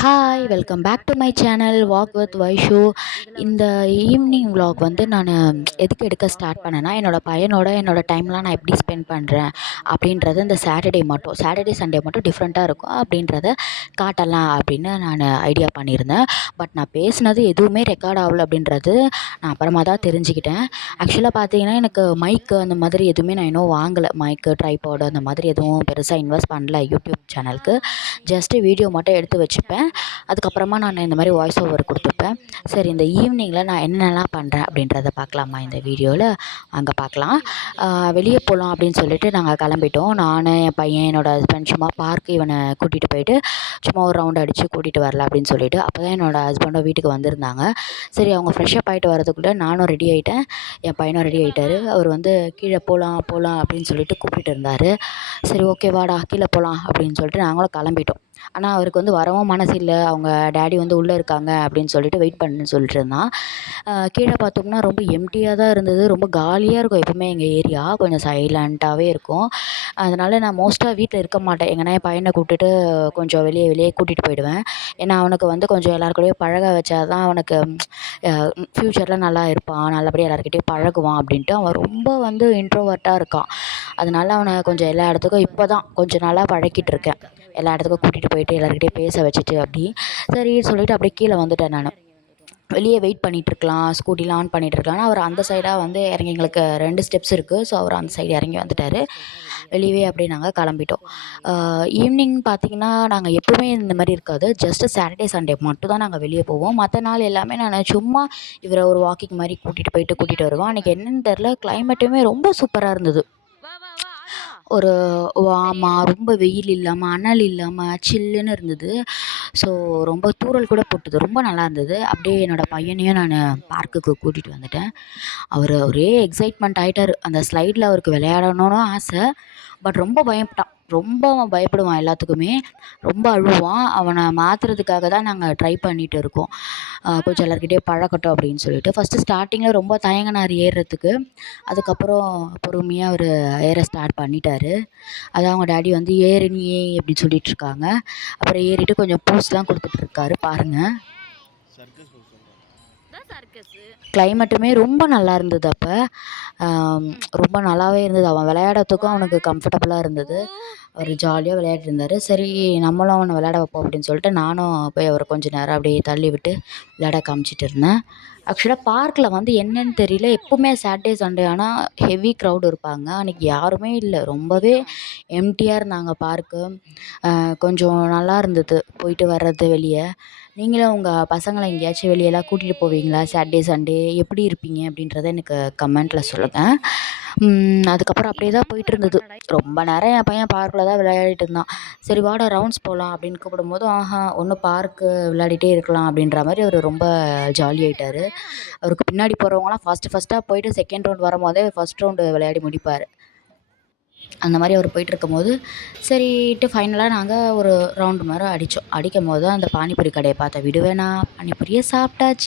Hi welcome back to my channel walk with Vaishu. இந்த evening vlog வந்து நான் எதுக்கு எடுக்க ஸ்டார்ட் பண்ணேன்னா, என்னோட டைம்லாம் நான் எப்படி ஸ்பெண்ட் பண்ணுறேன் அப்படின்றது இந்த சாட்டர்டே சண்டே மட்டும் டிஃப்ரெண்ட்டாக இருக்கும் அப்படின்றத காட்டலாம் அப்படின்னு நான் ஐடியா பண்ணியிருந்தேன். பட் நான் பேசினது எதுவுமே ரெக்கார்ட் ஆகல அப்படின்றது நான் அப்புறமா தான் தெரிஞ்சுக்கிட்டேன். ஆக்சுவலாக பார்த்தீங்கன்னா, எனக்கு மைக்கு அந்த மாதிரி எதுவுமே நான் இன்னும் வாங்கலை. மைக்கு, ட்ரைபாடு அந்த மாதிரி எதுவும் பெருசாக இன்வெஸ்ட் பண்ணல யூடியூப் சேனலுக்கு. ஜஸ்ட்டு வீடியோ மட்டும் எடுத்து வச்சுப்பேன். அதுக்கப்புறமா நான் இந்த மாதிரி வாய்ஸ் ஓவர் கொடுத்துப்பேன். சரி, இந்த ஈவினிங்கில் நான் என்னென்னலாம் பண்ணுறேன் அப்படின்றத பார்க்கலாமா இந்த வீடியோவில்? அங்கே பார்க்கலாம். வெளியே போகலாம் அப்படின்னு சொல்லிட்டு நாங்கள் கிளம்பிட்டோம். நான், என் பையன், என்னோடய ஹஸ்பண்ட் சும்மா பார்க்கு இவனை கூட்டிகிட்டு போயிட்டு சும்மா ஒரு ரவுண்ட் அடித்து கூட்டிகிட்டு வரல அப்படின்னு சொல்லிட்டு. அப்போ தான் என்னோடய ஹஸ்பண்டும் வீட்டுக்கு வந்திருந்தாங்க. சரி, அவங்க ஃப்ரெஷ்ஷப் ஆகிட்டு வரதுக்குள்ளே நானும் ரெடி ஆகிட்டேன், என் பையனும் ரெடி ஆகிட்டார். அவர் வந்து கீழே போகலாம் அப்படின்னு சொல்லிட்டு கூப்பிட்டு இருந்தார். சரி, ஓகே வாடா கீழே போகலாம் அப்படின்னு சொல்லிட்டு நாங்களும் கிளம்பிட்டோம். ஆனால் அவருக்கு வந்து வரவும் மனசு இல்லை. அவங்க டேடி வந்து உள்ளே இருக்காங்க அப்படின்னு சொல்லிட்டு வெயிட் பண்ணுன்னு சொல்லிட்டு இருந்தான். கீழே பார்த்தோம்னா ரொம்ப எம்டியாக தான் இருந்தது. ரொம்ப காலியாக இருக்கும். எப்பவுமே எங்கள் ஏரியா கொஞ்சம் சைலண்ட்டாகவே இருக்கும். அதனால் நான் மோஸ்ட்டாக வீட்டில் இருக்க மாட்டேன். எங்கன்னா என் பையனை கூப்பிட்டுட்டு கொஞ்சம் வெளியே கூட்டிகிட்டு போயிடுவேன். ஏன்னா அவனுக்கு வந்து கொஞ்சம் எல்லாருக்கூடயும் பழக வச்சா தான் அவனுக்கு ஃப்யூச்சரில் நல்லா இருப்பான், நல்லபடியாக எல்லாருக்கிட்டையும் பழகுவான் அப்படின்ட்டு. அவன் ரொம்ப வந்து இன்ட்ரோவர்ட்டாக இருக்கான். அதனால அவனை கொஞ்சம் எல்லா இடத்துக்கும் இப்போ தான் கொஞ்சம் நாளாக பழக்கிட்டு இருக்கேன். எல்லா இடத்துக்கும் கூட்டிகிட்டு போயிட்டு எல்லாருக்கிட்டையும் பேச வச்சுட்டு அப்படி சரின்னு சொல்லிட்டு அப்படியே கீழே வந்துட்டேன் நான். வெளியே வெயிட் பண்ணிகிட்ருக்கலாம், ஸ்கூட்டிலாம் ஆன் பண்ணிகிட்ருக்கலாம். அவர் அந்த சைடாக வந்து இறங்கி, எங்களுக்கு 2 ஸ்டெப்ஸ் இருக்குது. ஸோ அவர் அந்த சைடு இறங்கி வந்துட்டார். வெளியவே அப்படியே நாங்கள் கிளம்பிட்டோம். ஈவினிங் பார்த்திங்கன்னா, நாங்கள் எப்பவுமே இந்த மாதிரி இருக்காது. ஜஸ்ட்டு சாட்டர்டே சண்டே மட்டும் தான் நாங்கள் வெளியே போவோம். மற்ற நாள் எல்லாமே நான் சும்மா இவரை ஒரு வாக்கிங் மாதிரி கூட்டிகிட்டு வருவேன். அன்றைக்கி என்னென்னு தெரில, கிளைமேட்டுமே ரொம்ப சூப்பராக இருந்தது. ஒரு ரொம்ப வெயில் இல்லாமல், அனல் இல்லாமல் சில்லுன்னு இருந்தது. ஸோ ரொம்ப தூறல் கூட போட்டுது. ரொம்ப நல்லா இருந்தது. அப்படியே என்னோடய பையனையும் நான் பார்க்குக்கு கூட்டிகிட்டு வந்துட்டேன். அவர் ஒரே எக்ஸைட்மெண்ட் ஆகிட்டார். அந்த ஸ்லைடில் அவருக்கு விளையாடணும்னு ஆசை. பட் ரொம்ப பயப்பட்டான். ரொம்ப அவன் பயப்படுவான் எல்லாத்துக்குமே. ரொம்ப அழுவான். அவனை மாற்றுறதுக்காக தான் நாங்கள் ட்ரை பண்ணிகிட்டு இருக்கோம். கொஞ்சம் எல்லாருக்கிட்டேயும் பழக்கட்டும் அப்படின்னு சொல்லிட்டு. ஃபஸ்ட்டு ஸ்டார்டிங்கில் ரொம்ப தயங்கினார் ஏறுறதுக்கு. அதுக்கப்புறம் பொறுமையாக அவர் ஏற ஸ்டார்ட் பண்ணிட்டார். அதான் அவங்க டாடி வந்து ஏறு நீ அப்படின்னு சொல்லிகிட்ருக்காங்க. அப்புறம் ஏறிட்டு கொஞ்சம் போஸ்லாம் கொடுத்துட்ருக்காரு பாருங்கள். கிளைமேட்டுமே ரொம்ப நல்லா இருந்தது. அப்போ ரொம்ப நல்லாவே இருந்தது. அவன் விளையாடுறதுக்கும் அவனுக்கு கம்ஃபர்டபுளாக இருந்தது. அவர் ஜாலியாக விளையாடிட்டு இருந்தார். சரி, நம்மளும் அவனை விளையாட வைப்போம் அப்படின்னு சொல்லிட்டு நானும் போய் அவரை கொஞ்சம் நேரம் அப்படியே தள்ளி விட்டு விளையாட காமிச்சிட்டு இருந்தேன். ஆக்சுவலாக பார்க்கில் வந்து என்னன்னு தெரியல, எப்போவுமே சாட்டர்டே சண்டே ஆனால் ஹெவி க்ரௌடு இருப்பாங்க. அன்றைக்கி யாருமே இல்லை. ரொம்பவே எம்டியாக இருந்தாங்க பார்க்கு. கொஞ்சம் நல்லா இருந்தது போயிட்டு வர்றது வெளியே. நீங்களும் உங்கள் பசங்களை எங்கேயாச்சும் வெளியெல்லாம் கூட்டிகிட்டு போவீங்களா? சாட்டர்டே சண்டே எப்படி இருப்பீங்க அப்படின்றத எனக்கு கமெண்ட்டில் சொல்லுங்கள். அதுக்கப்புறம் அப்படியே தான் போயிட்டுருந்தது. ரொம்ப நேரம் என் பையன் பார்க்கில் தான் விளையாடிட்டு இருந்தான். சரி வாடா ரவுண்ட்ஸ் போகலாம் அப்படின்னு கூப்பிடும்போது, ஒன்றும் பார்க்கு விளையாடிட்டே இருக்கலாம் அப்படின்ற மாதிரி அவர் ரொம்ப ஜாலியாகிட்டார். அவருக்கு பின்னாடி போகிறவங்களாம் ஃபஸ்ட்டாக போயிட்டு செகண்ட் ரவுண்ட் வரும்போதே ஃபஸ்ட் ரவுண்டு விளையாடி முடிப்பார். அந்த மாதிரி அவர் போயிட்டுருக்கும்போது சரின்ட்டு ஃபைனலாக நாங்கள் ஒரு ரவுண்டு மாதிரி அடித்தோம். அடிக்கும்போது தான் அந்த பானிபூரி கடையை பார்த்தேன். விடுவேனா, பானிபூரியை சாப்பிட்டாச்சு.